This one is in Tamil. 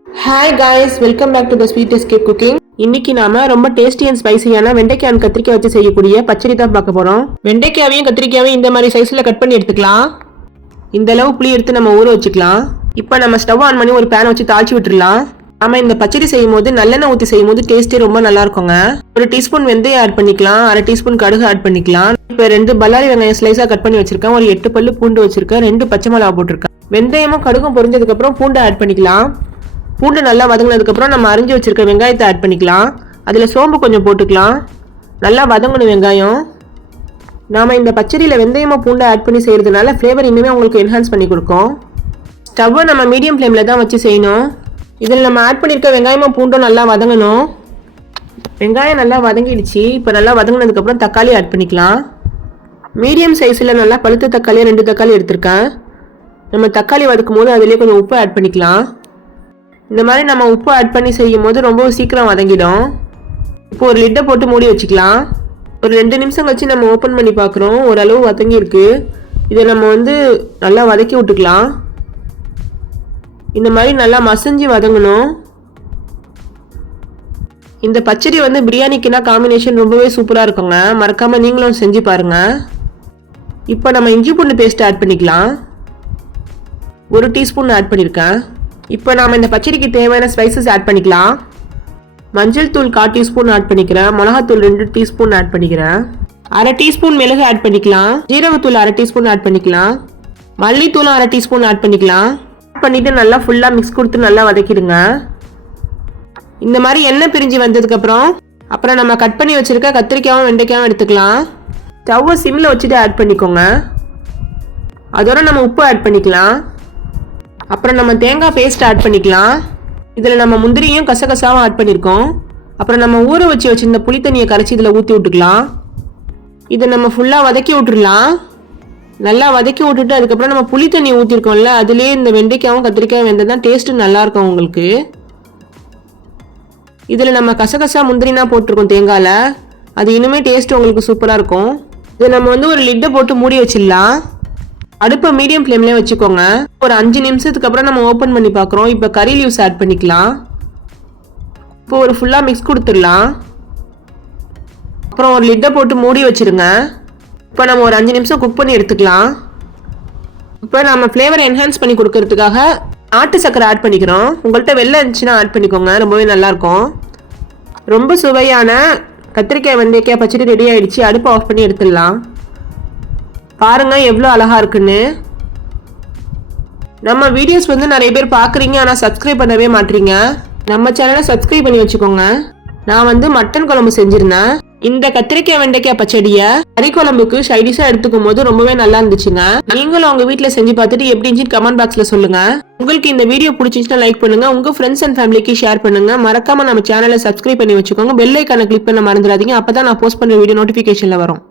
Hi guys, welcome back to the sweet escape cooking. இன்னைக்கு நாம ரொம்ப டேஸ்டி அண்ட் ஸ்பைசியான வெண்டைக்காய் அண்ட் கத்திரிக்காய் வச்சு செய்யக்கூடிய பச்சடி தான் பார்க்க போறோம். வெண்டைக்காவையும் கத்திரிக்காவையும் இந்த மாதிரி சைஸ்ல கட் பண்ணி எடுத்துக்கலாம். இந்த அளவு புளி எடுத்து நம்ம ஊற வச்சுக்கலாம். இப்போ நம்ம ஸ்டவ் ஆன் பண்ணி ஒரு பேன் வச்சு தாளிச்சு விட்டுடலாம். நாம இந்த பச்சடி செய்யும் போது நல்லெண்ணெய் ஊற்றி செய்யும் போது டேஸ்டே ரொம்ப நல்லா இருக்குங்க. ஒரு டீஸ்பூன் வெந்தயம் ஆட் பண்ணிக்கலாம், அரை டீஸ்பூன் கடுகு ஆட் பண்ணிக்கலாம். இப்போ 2 பல்லாரி வெங்காயம் ஸ்லைஸா கட் பண்ணி வச்சிருக்கேன், ஒரு 8 பல்லு பூண்டு வச்சிருக்கேன், 2 பச்சை மிளகா போட்டிருக்கேன். வெந்தயமும் கடுகும் பொரிஞ்சதுக்கு அப்புறம் பூண்டு ஆட் பண்ணிக்கலாம். பூண்டு நல்லா வதங்கினதுக்கு அப்புறம் நம்ம அரிஞ்சு வச்சிருக்க வெங்காயத்தை ஆட் பண்ணிக்கலாம். அதில் சோம்பு கொஞ்சம் போட்டுக்கலாம். நல்லா வதங்கணும் வெங்காயம். நாம இந்த பச்சடியில் வெந்தயமா பூண்டை ஆட் பண்ணி செய்யறதுனால ஃப்ளேவர் இன்னுமே உங்களுக்கு என்ஹான்ஸ் பண்ணி கொடுக்கும். ஸ்டவ்வை நம்ம மீடியம் ஃப்ளேமில் தான் வச்சு செய்யணும். இதில் நம்ம ஆட் பண்ணியிருக்க வெங்காயமும் பூண்டும் நல்லா வதங்கணும். வெங்காயம் நல்லா வதங்கிடுச்சு. இப்போ நல்லா வதங்கினதுக்கப்புறம் தக்காளி ஆட் பண்ணிக்கலாம். மீடியம் சைஸில் நல்லா பழுத்த தக்காளி 2 தக்காளி எடுத்திருக்கேன். நம்ம தக்காளி வதக்கும் போது அதிலே கொஞ்சம் உப்பு ஆட் பண்ணிக்கலாம். இந்த மாதிரி நம்ம உப்பு ஆட் பண்ணி செய்யும் போது ரொம்ப சீக்கிரம் வதங்கிடும். இப்போ ஒரு லிட்டை போட்டு மூடி வச்சுக்கலாம். ஒரு 2 நிமிஷம் கழிச்சு நம்ம ஓப்பன் பண்ணி பார்க்குறோம். ஓரளவு வதங்கியிருக்கு. இதை நம்ம நல்லா வதக்கி விட்டுக்கலாம். இந்த மாதிரி நல்லா மசிஞ்சு வதங்கணும். இந்த பச்சடி பிரியாணிக்குனா காம்பினேஷன் ரொம்பவே சூப்பராக இருக்குங்க. மறக்காமல் நீங்களும் செஞ்சு பாருங்க. இப்போ நம்ம இஞ்சி பூண்டு பேஸ்ட் ஆட் பண்ணிக்கலாம். 1 டீஸ்பூன் ஆட் பண்ணியிருக்கேன். இப்போ நாம் இந்த பச்சடிக்கு தேவையான ஸ்பைசஸ் ஆட் பண்ணிக்கலாம். மஞ்சள் தூள் 1/4 டீஸ்பூன் ஆட் பண்ணிக்கிறேன். மிளகாத்தூள் 2 டீஸ்பூன் ஆட் பண்ணிக்கிறேன். அரை டீஸ்பூன் மிளகு ஆட் பண்ணிக்கலாம். ஜீரகத்தூள் அரை டீஸ்பூன் ஆட் பண்ணிக்கலாம். மல்லித்தூளும் அரை டீஸ்பூன் ஆட் பண்ணிக்கலாம். ஆட் பண்ணிட்டு நல்லா ஃபுல்லாக மிக்ஸ் கொடுத்து நல்லா வதக்கிடுங்க. இந்த மாதிரி எண்ணெய் பிரிஞ்சு வந்ததுக்கப்புறம் அப்புறம் நம்ம கட் பண்ணி வச்சிருக்க கத்திரிக்காயும் வெண்டைக்காயும் எடுத்துக்கலாம். ஸ்டவ்வை சிம்மில் வச்சுட்டு ஆட் பண்ணிக்கோங்க. அதோட நம்ம உப்பு ஆட் பண்ணிக்கலாம். அப்புறம் நம்ம தேங்காய் பேஸ்ட் ஆட் பண்ணிக்கலாம். இதில் நம்ம முந்திரியும் கசகசாவும் ஆட் பண்ணியிருக்கோம். அப்புறம் நம்ம ஊற வச்சிருந்த புளி தண்ணியை கரைச்சி இதில் ஊற்றி விட்டுக்கலாம். இதை நம்ம ஃபுல்லாக வதக்கி விட்டுடலாம். நல்லா வதக்கி விட்டுட்டு அதுக்கப்புறம் நம்ம புளி தண்ணி ஊற்றிருக்கோம்ல, அதுலேயே இந்த வெண்டைக்காயும் கத்திரிக்காயும் வெந்தால் தான் டேஸ்ட்டு நல்லாயிருக்கும் உங்களுக்கு. இதில் நம்ம கசகசா முந்திரினா போட்டிருக்கோம் தேங்காயில். அது இன்னுமே டேஸ்ட்டு உங்களுக்கு சூப்பராக இருக்கும். இதை நம்ம ஒரு லிட்டை போட்டு மூடி வச்சிடலாம். அடுப்பை மீடியம் ஃப்ளேம்லேயே வச்சுக்கோங்க. ஒரு 5 நிமிஷத்துக்கு அப்புறம் நம்ம ஓப்பன் பண்ணி பார்க்குறோம். இப்போ கறி லீவ்ஸ் ஆட் பண்ணிக்கலாம். இப்போ ஒரு ஃபுல்லாக மிக்ஸ் கொடுத்துடலாம். அப்புறம் ஒரு லிட்டை போட்டு மூடி வச்சுருங்க. இப்போ நம்ம ஒரு 5 நிமிஷம் குக் பண்ணி எடுத்துக்கலாம். இப்போ நம்ம ஃப்ளேவரை என்ஹான்ஸ் பண்ணி கொடுக்கறதுக்காக நாட்டு சக்கரை ஆட் பண்ணிக்கிறோம். உங்கள்கிட்ட வெள்ளை இருந்துச்சுன்னா ஆட் பண்ணிக்கோங்க, ரொம்பவே நல்லாயிருக்கும். ரொம்ப சுவையான கத்திரிக்காய் வெண்டைக்காய் பச்சடி ரெடி ஆகிடுச்சு. அடுப்பை ஆஃப் பண்ணி எடுத்துடலாம். பாருங்க எவ்வளோ அழகா இருக்குன்னு. நம்ம வீடியோஸ் நிறைய பேர் பார்க்குறீங்க, ஆனால் சப்ஸ்கிரைப் பண்ணவே மாட்டீங்க. நம்ம சேனலை சப்ஸ்கிரைப் பண்ணி வச்சுக்கோங்க. நான் மட்டன் குழம்பு செஞ்சிருந்தேன். இந்த கத்திரிக்காய் வெண்டைக்காய் பச்சடியை கறி குழம்புக்கு சைடிஷா எடுத்துக்கும் போது ரொம்பவே நல்லா இருந்துச்சுங்க. நீங்களும் உங்க வீட்டில் செஞ்சு பார்த்துட்டு எப்படி இருந்துச்சு கமெண்ட் பாக்ஸ்ல சொல்லுங்க. உங்களுக்கு இந்த வீடியோ பிடிச்சிச்சுன்னா லைக் பண்ணுங்க, உங்க ஃப்ரெண்ட்ஸ் அண்ட் ஃபேமிலிக்கு ஷேர் பண்ணுங்க. மறக்காம நம்ம சேனலை சப்ஸ்கிரைப் பண்ணி வச்சுக்கோங்க. பெல் ஐகானை கிளிக் பண்ண மறந்துடாதீங்க. அப்பதான் நான் போஸ்ட் பண்ண வீடியோ நோட்டிபிகேஷன்ல வரும்.